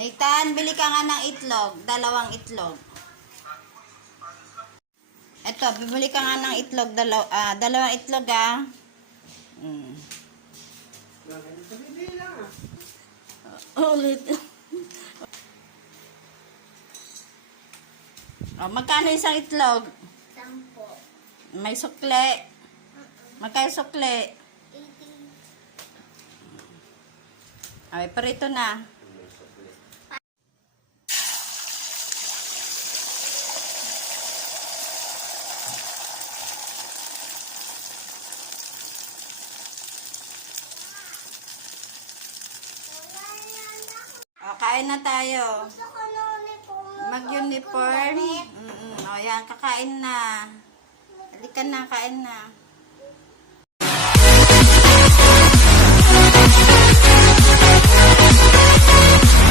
Nathan, bili ka nga ng itlog. 2 itlog. Eto, bibili ka nga ng itlog. 2 itlog, ah. Ulit. Magkano isang itlog? 10. May sukle. Magkano sukle? 80. Ay, parito na. Kain na tayo. Mag-uniform. O yan, kakain na. Halika na, kain na.